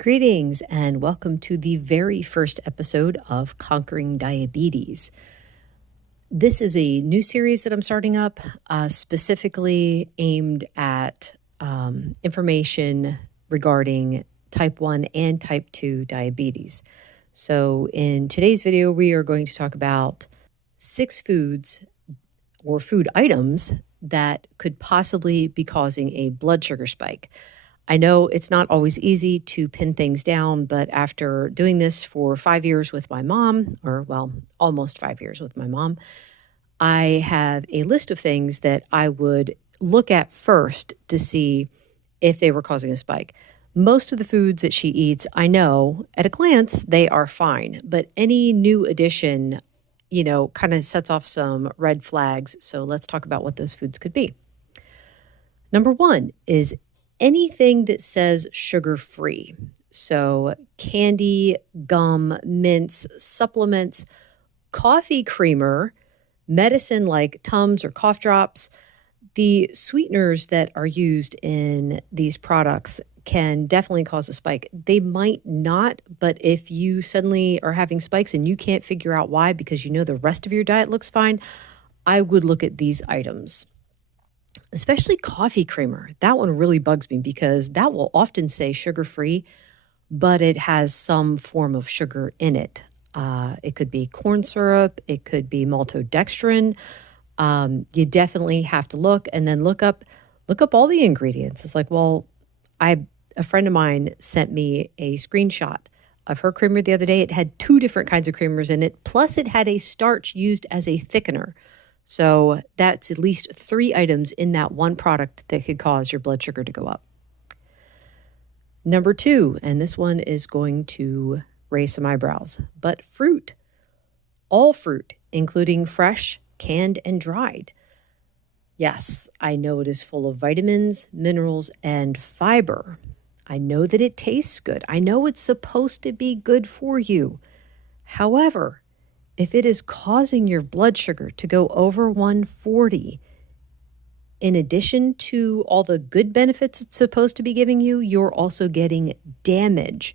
Greetings and welcome to the very first episode of Conquering Diabetes. This is a new series that I'm starting up, specifically aimed at information regarding type 1 and type 2 diabetes. So in today's video, we are going to talk about 6 foods or food items that could possibly be causing a blood sugar spike. I know it's not always easy to pin things down, but after doing this for 5 years with my mom, almost 5 years with my mom, I have a list of things that I would look at first to see if they were causing a spike. Most of the foods that she eats, I know at a glance, they are fine, but any new addition, kind of sets off some red flags. So let's talk about what those foods could be. Number 1 is anything that says sugar-free. So candy, gum, mints, supplements, coffee creamer, medicine like Tums or cough drops. The sweeteners that are used in these products can definitely cause a spike. They might not, but if you suddenly are having spikes and you can't figure out why because you know the rest of your diet looks fine, I would look at these items. Especially coffee creamer. That one really bugs me because that will often say sugar-free, but it has some form of sugar in it. It could be corn syrup. It could be maltodextrin. You definitely have to look and then look up all the ingredients. It's like, a friend of mine sent me a screenshot of her creamer the other day. It had 2 different kinds of creamers in it, plus it had a starch used as a thickener. So that's at least 3 items in that one product that could cause your blood sugar to go up. Number 2, and this one is going to raise some eyebrows, but fruit. All fruit, including fresh, canned, and dried. Yes, I know it is full of vitamins, minerals, and fiber. I know that it tastes good. I know it's supposed to be good for you. However, if it is causing your blood sugar to go over 140, in addition to all the good benefits it's supposed to be giving you, you're also getting damage.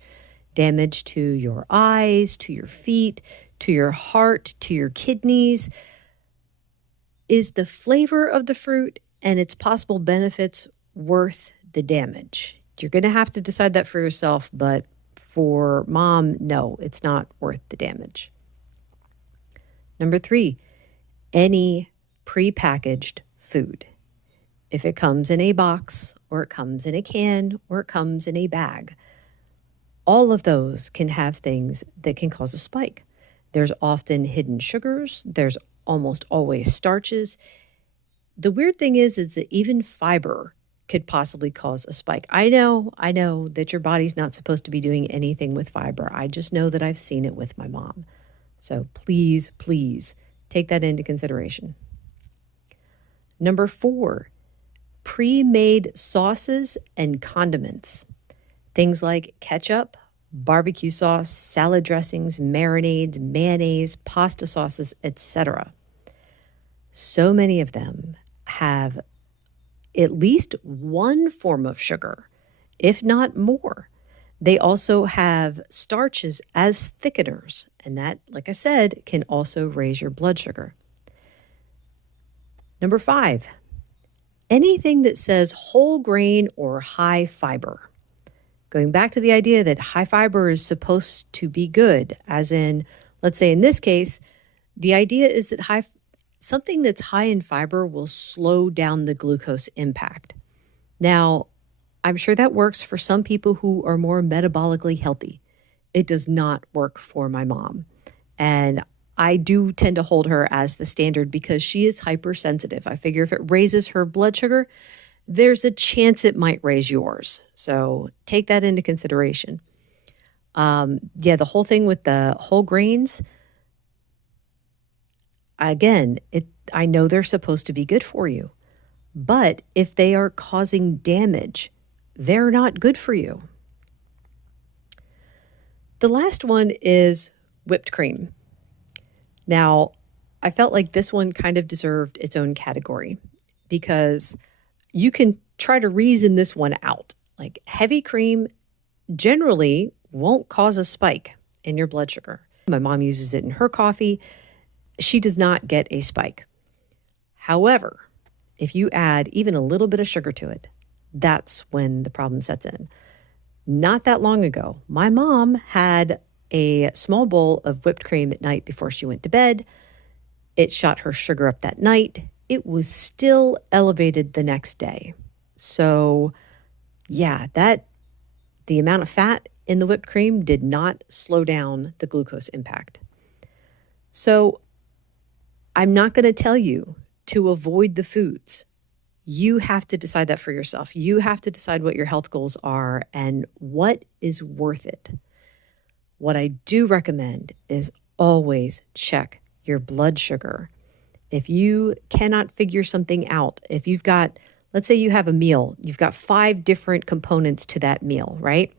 Damage to your eyes, to your feet, to your heart, to your kidneys. Is the flavor of the fruit and its possible benefits worth the damage? You're going to have to decide that for yourself, but for mom, no, it's not worth the damage. Number 3, any prepackaged food. If it comes in a box or it comes in a can or it comes in a bag, all of those can have things that can cause a spike. There's often hidden sugars. There's almost always starches. The weird thing is that even fiber could possibly cause a spike. I know that your body's not supposed to be doing anything with fiber. I just know that I've seen it with my mom. So please take that into consideration. Number 4, pre-made sauces and condiments. Things like ketchup, barbecue sauce, salad dressings, marinades, mayonnaise, pasta sauces, etc. So many of them have at least one form of sugar, if not more. They also have starches as thickeners, and that, like I said, can also raise your blood sugar. Number 5, anything that says whole grain or high fiber. Going back to the idea that high fiber is supposed to be good, as in, let's say in this case, the idea is that something that's high in fiber will slow down the glucose impact. Now, I'm sure that works for some people who are more metabolically healthy. It does not work for my mom. And I do tend to hold her as the standard because she is hypersensitive. I figure if it raises her blood sugar, there's a chance it might raise yours. So take that into consideration. The whole thing with the whole grains, again, I know they're supposed to be good for you. But if they are causing damage, they're not good for you. The last one is whipped cream. Now, I felt like this one kind of deserved its own category because you can try to reason this one out. Like heavy cream generally won't cause a spike in your blood sugar. My mom uses it in her coffee. She does not get a spike. However, if you add even a little bit of sugar to it, that's when the problem sets in. Not that long ago, my mom had a small bowl of whipped cream at night before she went to bed. It shot her sugar up that night. It was still elevated the next day. So, yeah, the amount of fat in the whipped cream did not slow down the glucose impact. So, I'm not going to tell you to avoid the foods. You have to decide that for yourself. You have to decide what your health goals are and what is worth it. What I do recommend is always check your blood sugar. If you cannot figure something out, if you've got, let's say you have a meal, you've got 5 different components to that meal, right?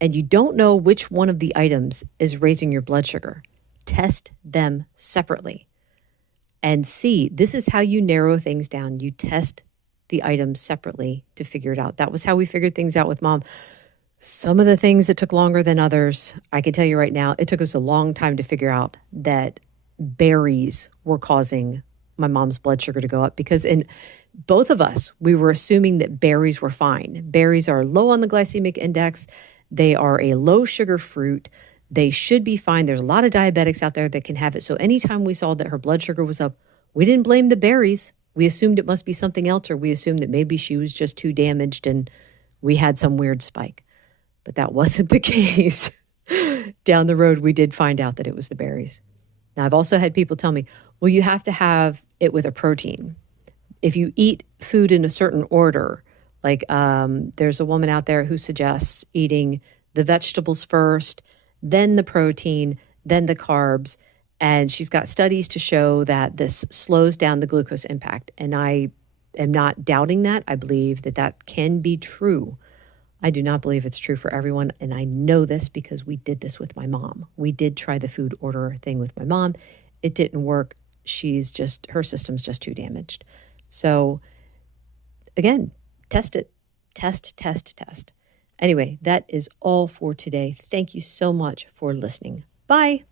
And you don't know which one of the items is raising your blood sugar, test them separately. And see, this is how you narrow things down. You test the items separately to figure it out. That was how we figured things out with mom. Some of the things that took longer than others, I can tell you right now, it took us a long time to figure out that berries were causing my mom's blood sugar to go up, because in both of us, we were assuming that berries were fine. Berries are low on the glycemic index. They are a low sugar fruit. They should be fine. There's a lot of diabetics out there that can have it. So anytime we saw that her blood sugar was up, we didn't blame the berries. We assumed it must be something else, or we assumed that maybe she was just too damaged and we had some weird spike. But that wasn't the case. Down the road, we did find out that it was the berries. Now, I've also had people tell me, well, you have to have it with a protein. If you eat food in a certain order, like there's a woman out there who suggests eating the vegetables first, then the protein, then the carbs. And she's got studies to show that this slows down the glucose impact. And I am not doubting that. I believe that that can be true. I do not believe it's true for everyone. And I know this because we did this with my mom. We did try the food order thing with my mom. It didn't work. Her system's just too damaged. So again, test it. Test. Anyway, that is all for today. Thank you so much for listening. Bye.